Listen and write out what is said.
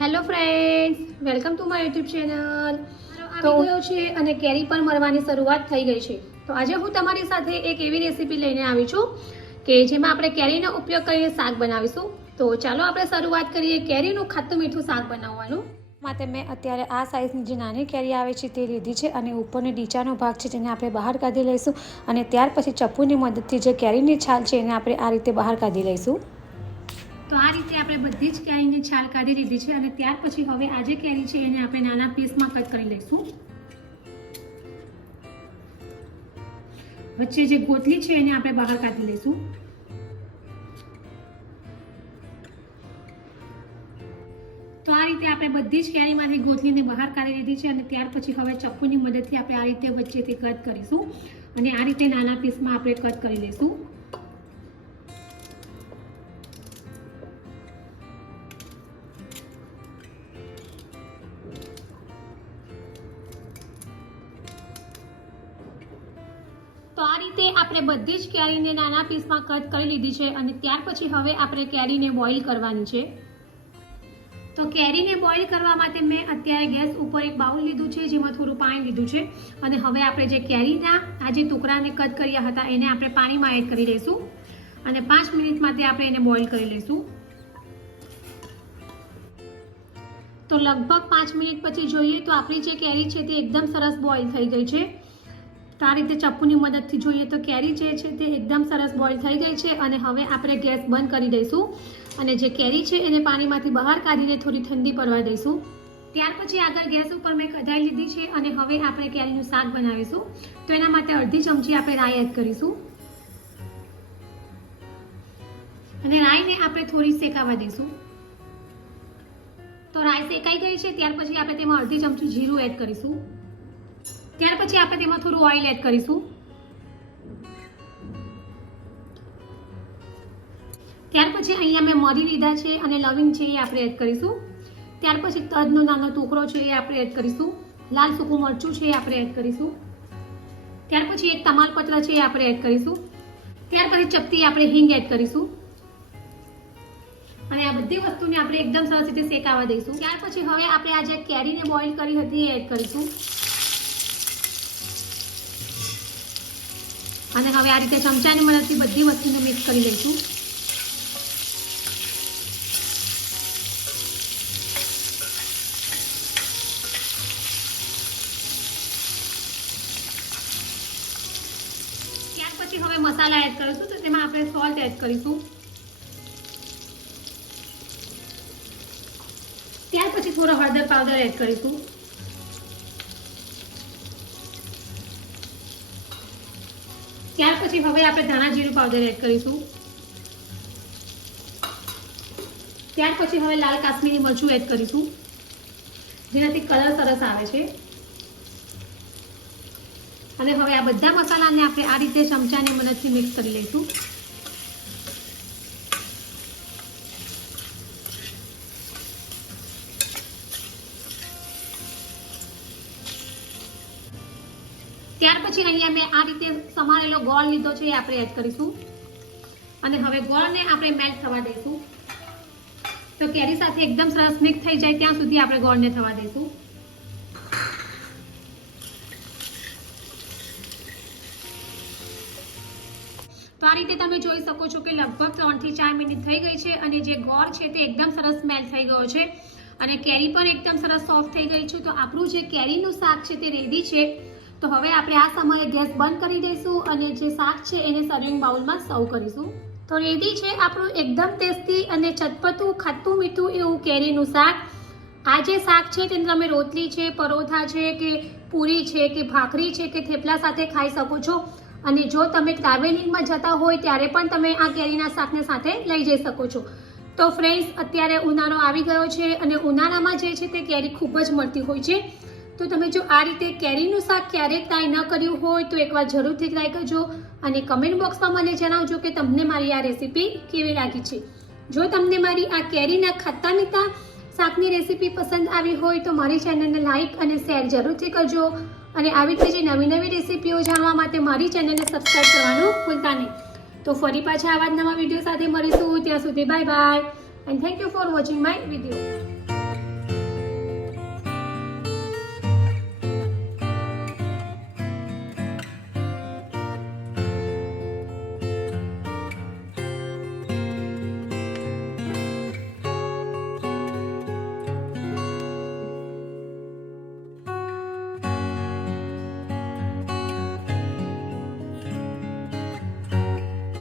Hello friends welcome to my YouTube channel તો ગયો છે અને કેરી પણ મળવાની શરૂઆત થઈ ગઈ છે. તો આજે હું તમારી સાથે એક એવી રેસીપી લઈને આવી છું કે જેમાં આપણે કેરીનો ઉપયોગ કરીને શાક બનાવીશું. તો ચાલો આપણે શરૂઆત કરીએ કેરીનું ખાતું મીઠું શાક બનાવવાનું. માટે મેં અત્યારે આ સાઇઝની જે નાની કેરી આવે છે તે લીધી છે અને ઉપરની ડીચાનો ભાગ છે જેને આપણે બહાર કાઢી લઈશું અને ત્યાર પછી ચપ્પુની મદદથી જે કેરીની છાલ છે એને આપણે આ રીતે બહાર કાઢી લઈશું. તો આ રીતે આપણે બધી જ કેરીની છાલ કાઢી લીધી છે અને ત્યાર પછી હવે આ જે કેરી છે એને આપણે નાના પીસમાં કટ કરી લઈશું. વચ્ચે જે ગોટલી છે એને આપણે બહાર કાઢી લઈશું. તો આ રીતે આપણે બધી જ કેરીમાંથી ગોટલીને બહાર કાઢી લીધી છે અને ત્યાર પછી હવે ચપ્પુની મદદથી આપણે આ રીતે વચ્ચેથી કટ કરીશું અને આ રીતે નાના પીસમાં આપણે કટ કરી લઈશું. રીતે આપણે બધી જ કેરીને નાના પીસમાં કટ કરી લીધી છે અને ત્યાર પછી હવે આપણે કેરીને બોઇલ કરવાની છે. તો કેરીને બોઇલ કરવા માટે મેં અત્યારે ગેસ ઉપર એક બાઉલ લીધું છે, જેમાં થોડું પાણી લીધું છે. અને હવે આપણે જે કેરીના આ જે ટુકડાને કટ કર્યા હતા, એને આપણે પાણીમાં એડ કરી લઈશું. અને પાંચ મિનિટ માટે આપણે એને બોઇલ કરી લઈશું. તો લગભગ પાંચ મિનિટ પછી જોઈએ તો આપણી જે કેરી છે તે એકદમ સરસ બોઇલ થઈ ગઈ છે. તો આ રીતે ચપ્પુની મદદથી જોઈએ તો કેરી જે છે તે એકદમ સરસ બોઇલ થઈ ગઈ છે અને હવે આપણે ગેસ બંધ કરી દઈશું. અને જે કેરી છે એને પાણીમાંથી બહાર કાઢીને થોડી ઠંડી પડવા દઈશું. ત્યાર પછી આગળ ગેસ ઉપર મેં કઢાઈ લીધી છે અને હવે આપણે કેરીનું શાક બનાવીશું. તો એના માટે અડધી ચમચી આપણે રાઈ એડ કરીશું. અને રાઈને આપણે થોડી શેકાવા દઈશું. તો રાઈ શેકાઈ ગઈ છે, ત્યાર પછી આપણે તેમાં અડધી ચમચી જીરું એડ કરીશું. ત્યાર પછી આપણે તેમાં થોડું ઓઇલ એડ કરીશું. ત્યાર પછી અહીંયા મેં મરી લીધા છે અને લવિંગ છે એ આપણે એડ કરીશું. ત્યાર પછી તજનો નાનો ટુકડો છે એ આપણે એડ કરીશું. લાલ સૂકું મરચું છે એ આપણે એડ કરીશું. ત્યાર પછી એક તમાલપત્ર છે એ આપણે એડ કરીશું. ત્યાર પછી ચપટી આપણે હિંગ એડ કરીશું. અને આ બધી વસ્તુને આપણે એકદમ સરસ રીતે શેકાવા દઈશું. ત્યાર પછી હવે આપણે આ જે કેરીને બોઇલ કરી હતી એ એડ કરીશું. અને હવે આ રીતે ચમચાની મદદથી બધી વસ્તુને મિક્સ કરી લઈશું. ત્યાર પછી હવે મસાલા એડ કરીશું, તો તેમાં આપણે સોલ્ટ એડ કરીશું. ત્યાર પછી થોડો હળદર પાવડર એડ કરીશું. ત્યાર પછી હવે આપણે ધાણા જીરું પાવડર એડ કરીશું. ત્યાર પછી હવે લાલ કાશ્મીરી મરચું એડ કરીશું. જેનાથી કલર સરસ આવે છે. અને હવે આ બધા મસાલાને આપણે આ રીતે ચમચાની મદદથી મિક્સ કરી લઈશું. ત્યાર પછી અહીંયા મેં આ રીતે સમારેલો ગોળ લીધો છે એ આપણે એડ કરીશું. અને હવે ગોળને આપણે મેલ્ટ થવા દઈશું. તો કેરી સાથે એકદમ સરસ મિક્સ થઈ જાય ત્યાં સુધી આપણે ગોળને થવા દઈશું. તો આ રીતે તમે જોઈ શકો છો કે લગભગ ત્રણથી ચાર મિનિટ થઈ ગઈ છે અને જે ગોળ છે તે એકદમ સરસ મેલ્ટ થઈ ગયો છે. અને કેરી પણ એકદમ સરસ સોફ્ટ થઈ ગઈ છે. તો આપણું જે કેરીનું શાક છે તે રેડી છે. તો હવે આપણે આ સમયે ગેસ બંધ કરી દઈશું અને જે શાક છે એને સર્વિંગ બાઉલમાં સર્વ કરીશું. તો રેડી છે આપણું એકદમ ટેસ્ટી અને ચટપટું, ખાટું, મીઠું એવું કેરીનું શાક. આ જે શાક છે તેને તમે રોટલી છે, પરોઠા છે કે પૂરી છે કે ભાખરી છે કે થેપલા સાથે ખાઈ શકો છો. અને જો તમે ટ્રાવેલિંગમાં જતા હોય ત્યારે પણ તમે આ કેરીના શાકને સાથે લઈ જઈ શકો છો. તો ફ્રેન્ડ્સ અત્યારે ઉનાળો આવી ગયો છે અને ઉનાળામાં જે છે તે કેરી ખૂબ જ મળતી હોય છે. તો તમે જો આ રીતે કેરીનું શાક ક્યારેક ટ્રાય ન કર્યું હોય તો એકવાર જરૂરથી ટ્રાય કરજો અને કમેન્ટ બોક્સમાં મને જણાવજો કે તમને મારી આ રેસીપી કેવી લાગી છે. જો તમને મારી આ કેરીના ખાતા મીઠા શાકની રેસીપી પસંદ આવી હોય તો મારી ચેનલને લાઇક અને શેર જરૂરથી કરજો અને આવી રીતે જે નવી નવી રેસીપીઓ જાણવા માટે મારી ચેનલને સબસ્ક્રાઈબ કરવાનું ભૂલતા નહીં. તો ફરી પાછા આવા જ નવા વીડિયો સાથે મળીશું. ત્યાં સુધી bye bye and thank you for watching my video